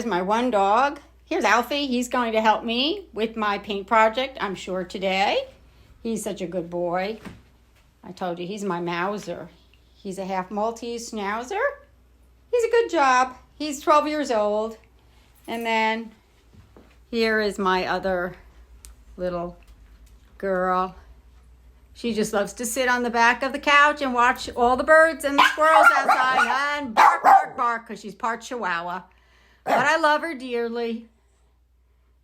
is my one dog. Here's Alfie. He's going to help me with my paint project, I'm sure, today. He's such a good boy. I told you, he's my Mauser. He's a half Maltese Schnauzer. He's a good job. He's 12 years old. And then here is my other little girl. She just loves to sit on the back of the couch and watch all the birds and the squirrels outside and bark, bark, bark, because she's part Chihuahua. But I love her dearly.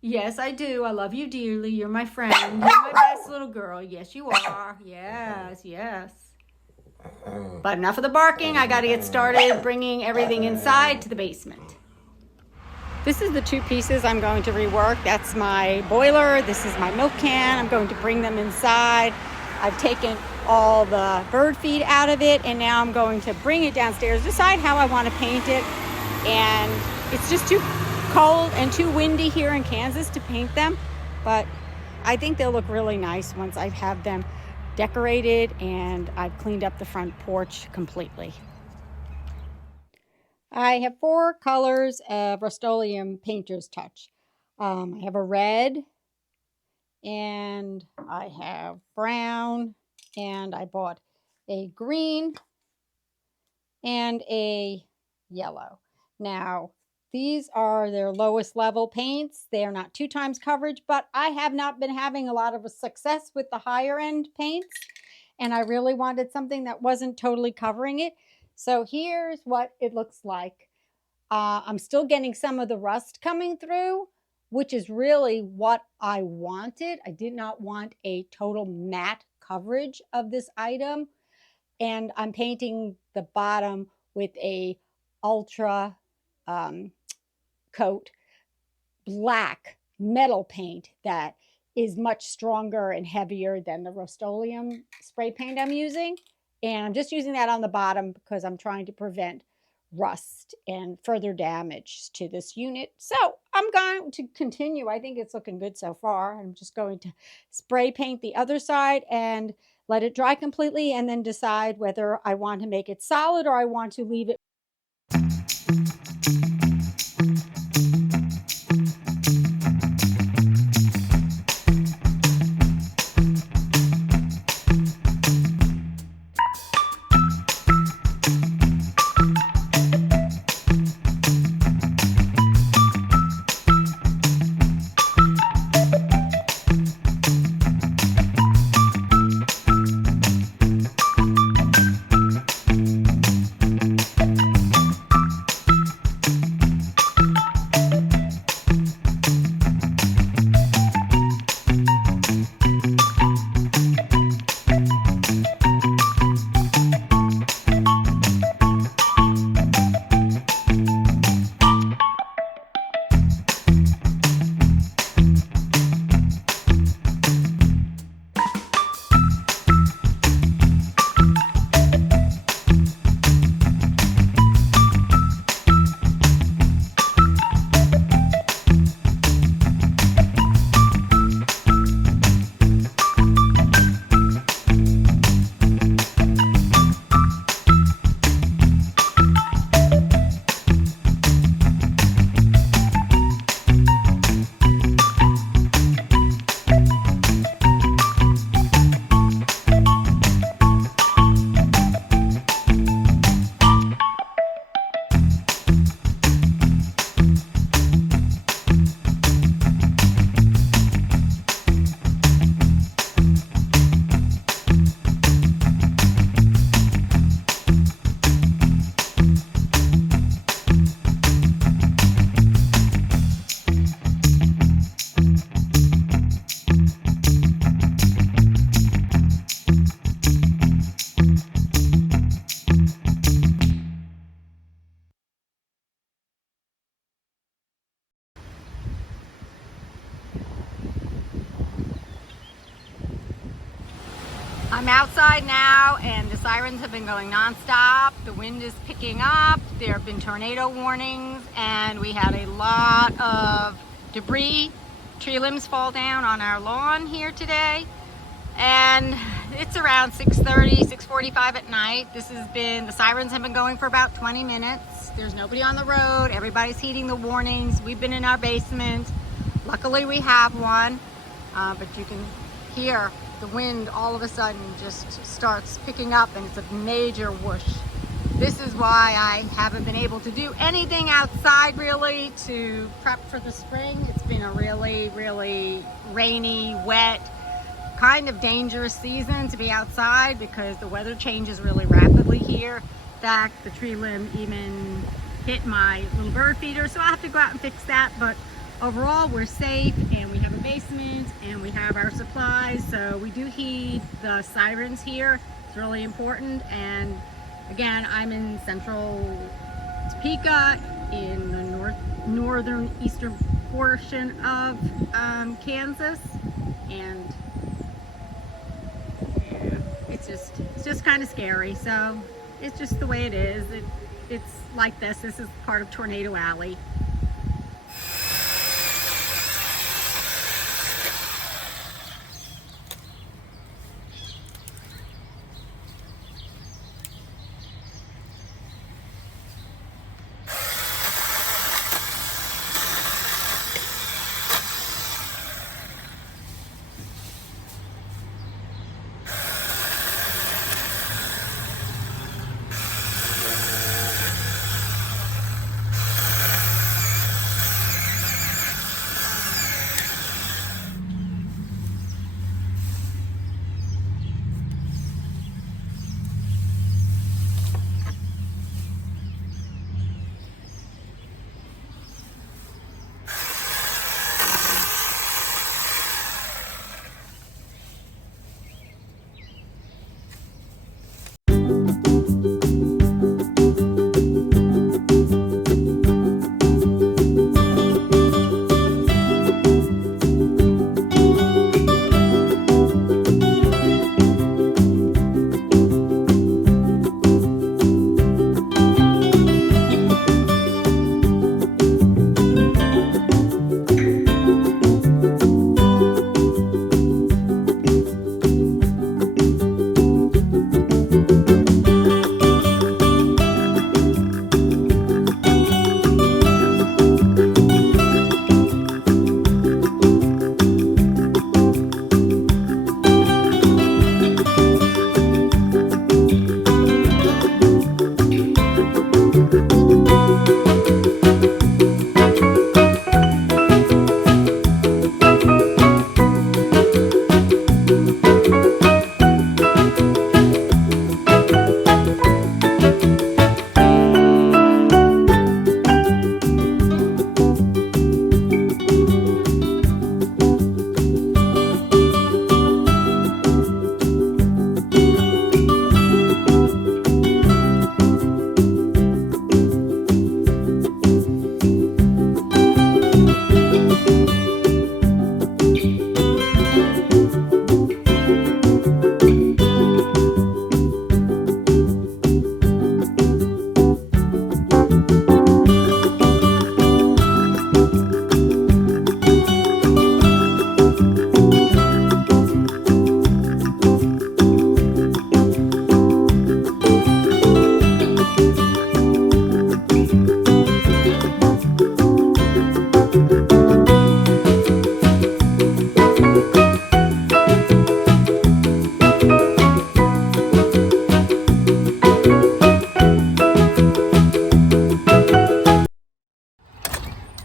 Yes, I do. I love you dearly. You're my friend. You're my best little girl. Yes, you are. Yes, yes. But enough of the barking. I got to get started bringing everything inside to the basement. This is the two pieces I'm going to rework. That's my boiler. This is my milk can. I'm going to bring them inside. I've taken all the bird feed out of it, and now I'm going to bring it downstairs, decide how I want to paint it. And it's just too cold and too windy here in Kansas to paint them, but I think they'll look really nice once I have them decorated and I've cleaned up the front porch completely. I have 4 colors of Rust-Oleum Painter's Touch. I have a red, and I have brown, and I bought a green and a yellow. Now, these are their lowest level paints. They are not 2 times coverage, but I have not been having a lot of success with the higher end paints, and I really wanted something that wasn't totally covering it. So here's what it looks like. I'm still getting some of the rust coming through, which is really what I wanted. I did not want a total matte coverage of this item. And I'm painting the bottom with a ultra coat black metal paint that is much stronger and heavier than the Rust-Oleum spray paint I'm using. And I'm just using that on the bottom because I'm trying to prevent rust and further damage to this unit. So I'm going to continue. I think it's looking good so far. I'm just going to spray paint the other side and let it dry completely, and then decide whether I want to make it solid or I want to leave it. I'm outside now, and the sirens have been going nonstop. The wind is picking up. There have been tornado warnings, and we had a lot of debris. Tree limbs fall down on our lawn here today. And It's around 6:30, 6:45 at night. The sirens have been going for about 20 minutes. There's nobody on the road. Everybody's heeding the warnings. We've been in our basement. Luckily we have one, but you can hear the wind all of a sudden just starts picking up, and it's a major whoosh. This is why I haven't been able to do anything outside really to prep for the spring. It's been a really, really rainy, wet, kind of dangerous season to be outside because the weather changes really rapidly here. In fact, the tree limb even hit my little bird feeder, so I have to go out and fix that. But overall, we're safe, and we have a basement, and we have our supplies, so we do heed the sirens here. It's really important. And again, I'm in central Topeka in the northern eastern portion of Kansas, and yeah, it's just kind of scary. So it's just the way it is. It's like this. This is part of Tornado Alley.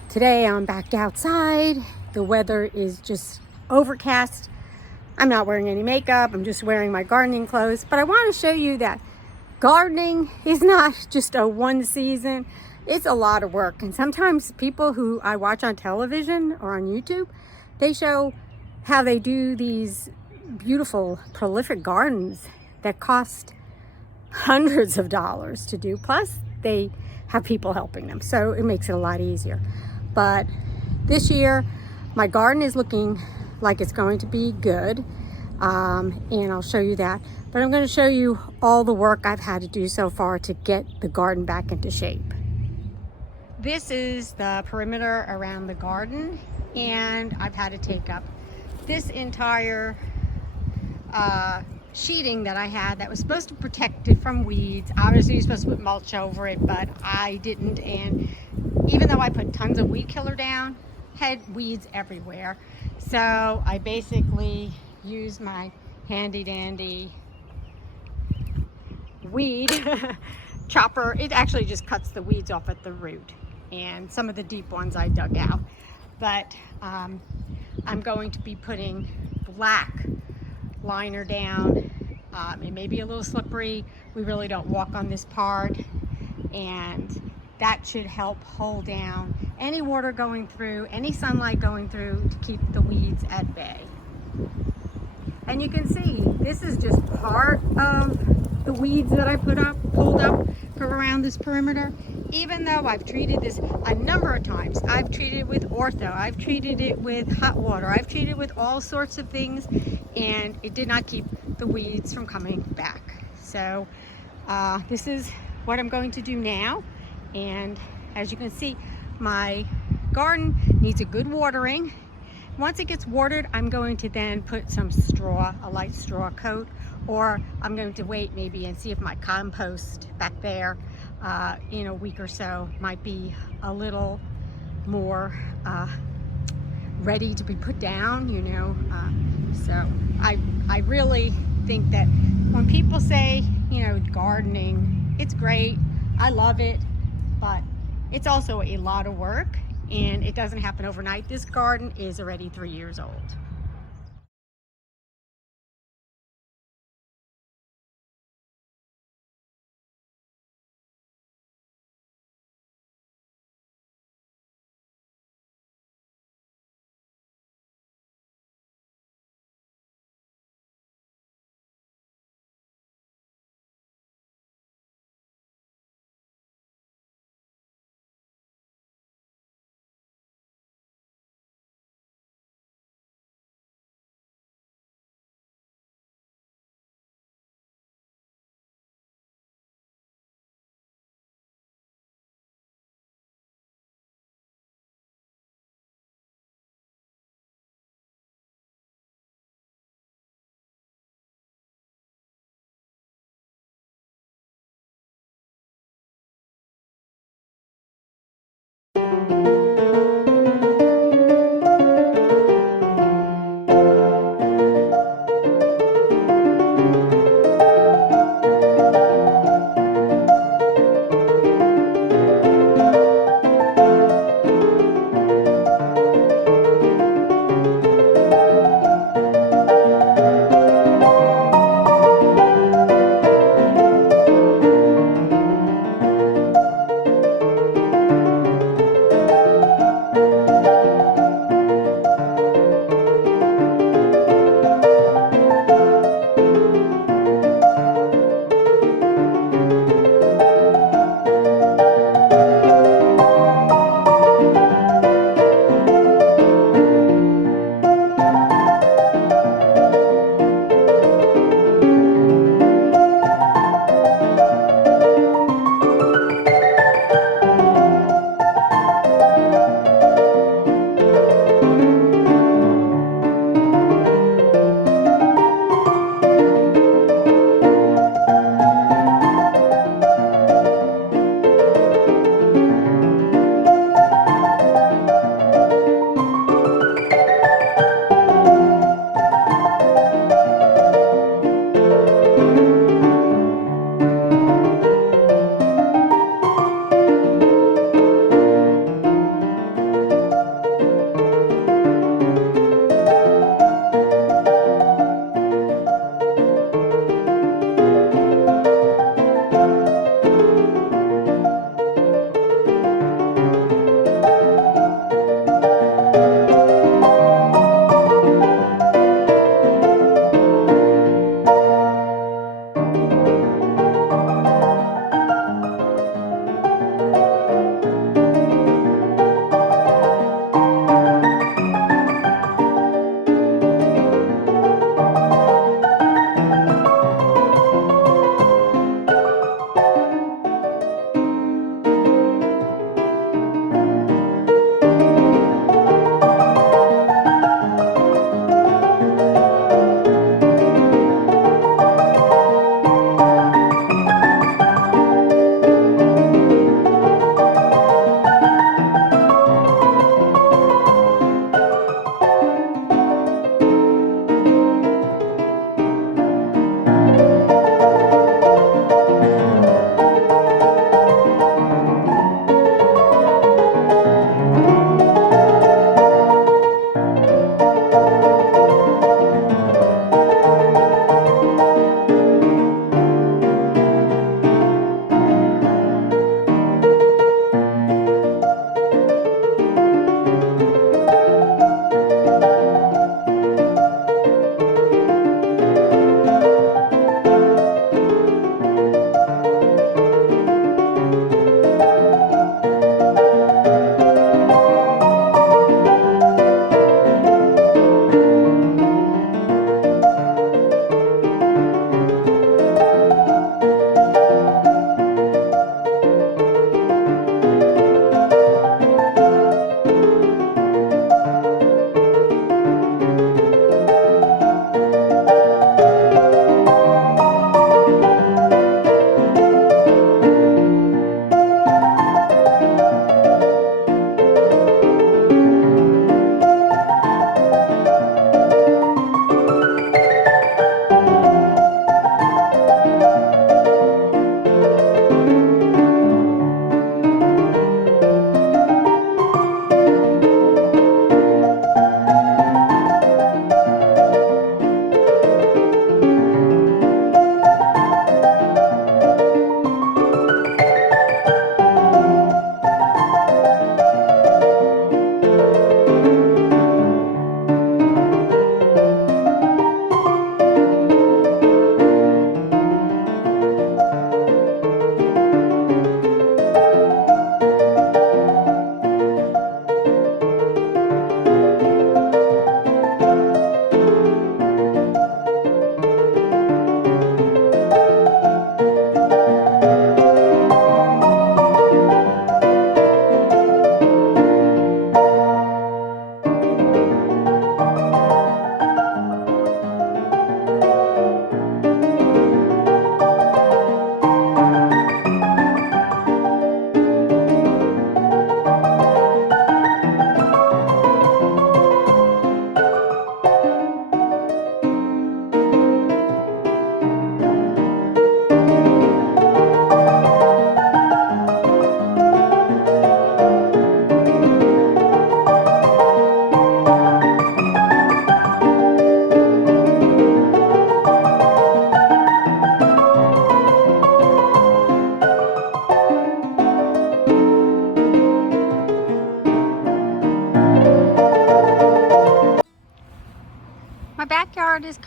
Today I'm back outside. The weather is just overcast. I'm not wearing any makeup. I'm just wearing my gardening clothes. But I want to show you that gardening is not just a one season. It's a lot of work. And sometimes people who I watch on television or on YouTube, they show how they do these beautiful, prolific gardens that cost hundreds of dollars to do. Plus, they have people helping them. So it makes it a lot easier. But this year, my garden is looking like it's going to be good. And I'll show you that. But I'm going to show you all the work I've had to do so far to get the garden back into shape. This is the perimeter around the garden, and I've had to take up this entire sheeting that I had that was supposed to protect it from weeds. Obviously you're supposed to put mulch over it, but I didn't, and even though I put tons of weed killer down, had weeds everywhere. So I basically used my handy dandy weed chopper. It actually just cuts the weeds off at the root, and some of the deep ones I dug out. But I'm going to be putting black liner down. It may be a little slippery. We really don't walk on this part, and that should help hold down any water going through, any sunlight going through, to keep the weeds at bay. And you can see this is just part of the weeds that I pulled up from around this perimeter. Even though I've treated this a number of times, I've treated it with ortho, I've treated it with hot water, I've treated it with all sorts of things, and it did not keep the weeds from coming back. So this is what I'm going to do now. And as you can see, my garden needs a good watering. Once it gets watered, I'm going to then put some straw, a light straw coat, or I'm going to wait maybe and see if my compost back there in a week or so might be a little more ready to be put down, you know. So I really think that when people say, you know, gardening, it's great, I love it, but it's also a lot of work, and it doesn't happen overnight. This garden is already 3 years old.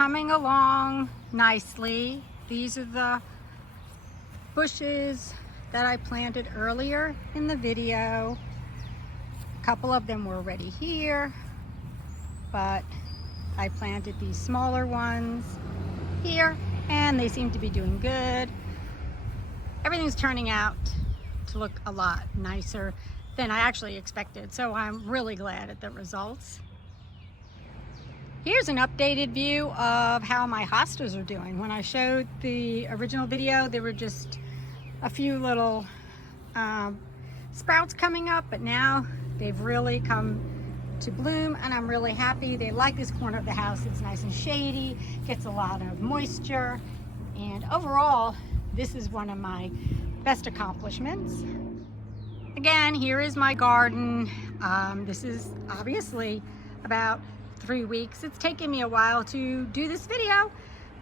coming along nicely. These are the bushes that I planted earlier in the video. A couple of them were already here, but I planted these smaller ones here and they seem to be doing good. Everything's turning out to look a lot nicer than I actually expected, so I'm really glad at the results. Here's an updated view of how my hostas are doing. When I showed the original video, there were just a few little sprouts coming up, but now they've really come to bloom and I'm really happy. They like this corner of the house. It's nice and shady, gets a lot of moisture, and overall this is one of my best accomplishments. Again, here is my garden. This is obviously about 3 weeks. It's taken me a while to do this video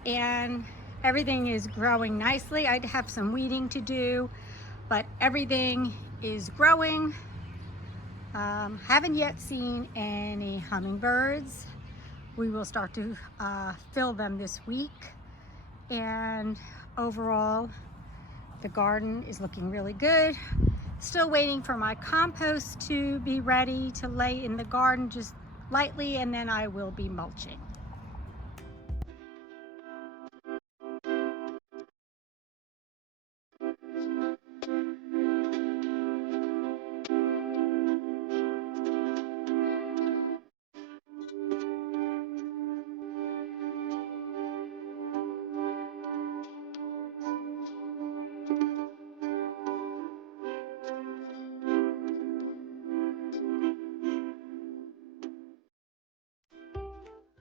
and everything is growing nicely. I have some weeding to do, but everything is growing. Haven't yet seen any hummingbirds. We will start to fill them this week, and overall the garden is looking really good. Still waiting for my compost to be ready to lay in the garden just lightly, and then I will be mulching.